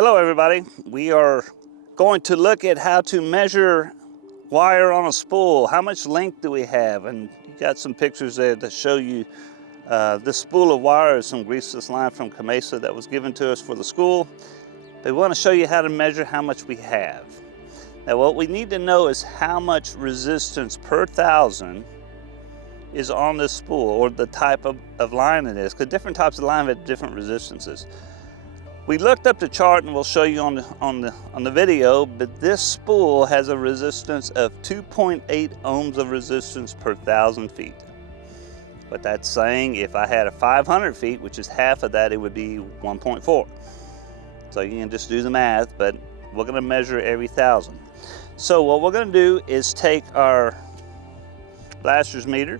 Hello everybody. We are going to look at how to measure wire on a spool. How much length do we have? And you got some pictures there that show you this spool of wire is some greaseless line from Camesa that was given to us for the school. But we want to show you how to measure how much we have. Now what we need to know is how much resistance per thousand is on this spool, or the type of line it is, because different types of line have different resistances. We looked up the chart and we'll show you on the video, but this spool has a resistance of 2.8 ohms of resistance per 1,000 feet. What that's saying, if I had a 500 feet, which is half of that, it would be 1.4. So you can just do the math, but we're gonna measure every 1,000. So what we're gonna do is take our blaster's meter,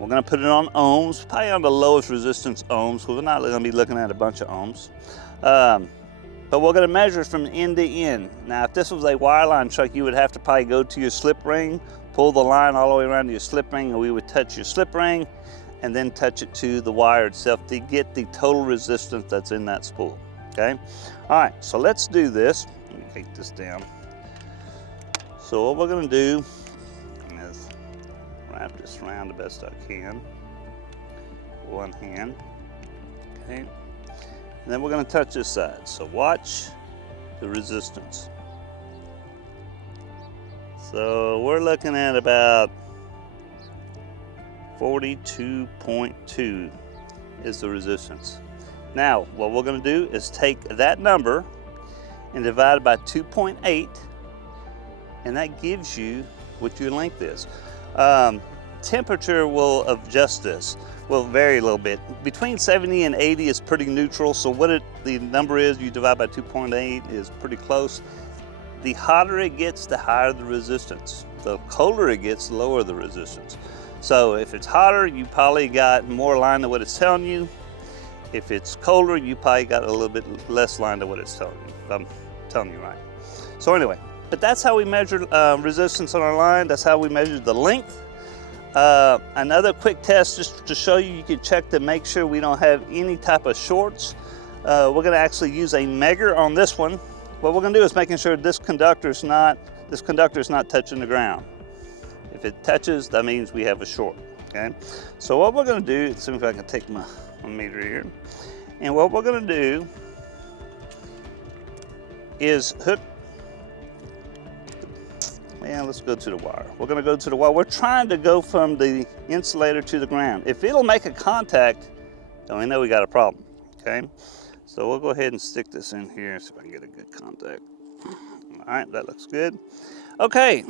we're gonna put it on ohms, probably on the lowest resistance ohms, because we're not gonna be looking at a bunch of ohms. But we're going to measure from end to end. Now, if this was a wireline truck, you would have to probably go to your slip ring, pull the line all the way around to your slip ring, and we would touch your slip ring and then touch it to the wire itself to get the total resistance that's in that spool, okay? All right, so let's do this. Let me take this down. So what we're going to do is wrap this around the best I can. One hand, okay? And then we're going to touch this side. So watch the resistance. So we're looking at about 42.2 is the resistance. Now, what we're going to do is take that number and divide it by 2.8, and that gives you what your length is. Temperature will adjust this. Will vary a little bit. Between 70 and 80 is pretty neutral, so the number is, you divide by 2.8 is pretty close. The hotter it gets, the higher the resistance. The colder it gets, the lower the resistance. So if it's hotter, you probably got more line than what it's telling you. If it's colder, you probably got a little bit less line than what it's telling you, if I'm telling you right. So anyway, but that's how we measure resistance on our line. That's how we measure the length. Another quick test just to show you, you can check to make sure we don't have any type of shorts. We're going to actually use a megger on this one. What we're going to do is making sure this conductor is not touching the ground. If it touches, that means we have a short. Okay. So what we're going to do, let's see if I can take my meter here, and what we're going to do is hook. Yeah, let's go to the wire. We're going to go to the wire. We're trying to go from the insulator to the ground. If it'll make a contact, then we know we got a problem, okay? So we'll go ahead and stick this in here so I can get a good contact. All right, that looks good. Okay,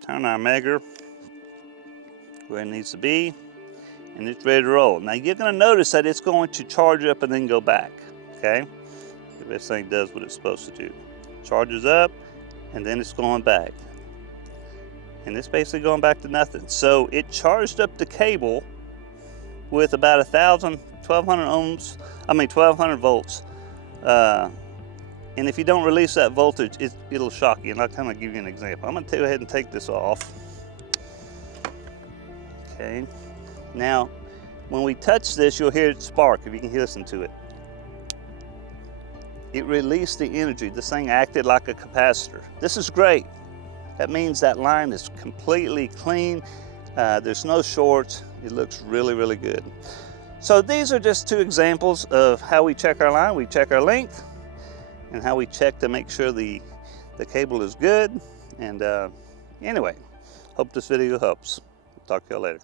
turn our megger where it needs to be, and it's ready to roll. Now you're going to notice that it's going to charge up and then go back, okay? If this thing does what it's supposed to do. Charges up, and then it's going back. And it's basically going back to nothing. So it charged up the cable with about 1,200 volts. And if you don't release that voltage, it'll shock you. And I'll kind of give you an example. I'm going to go ahead and take this off. Okay. Now, when we touch this, you'll hear it spark, if you can listen to it. It released the energy. This thing acted like a capacitor. This is great. That means that line is completely clean. There's no shorts. It looks really, really good. So these are just two examples of how we check our line. We check our length and how we check to make sure the cable is good. And anyway, hope this video helps. Talk to y'all later.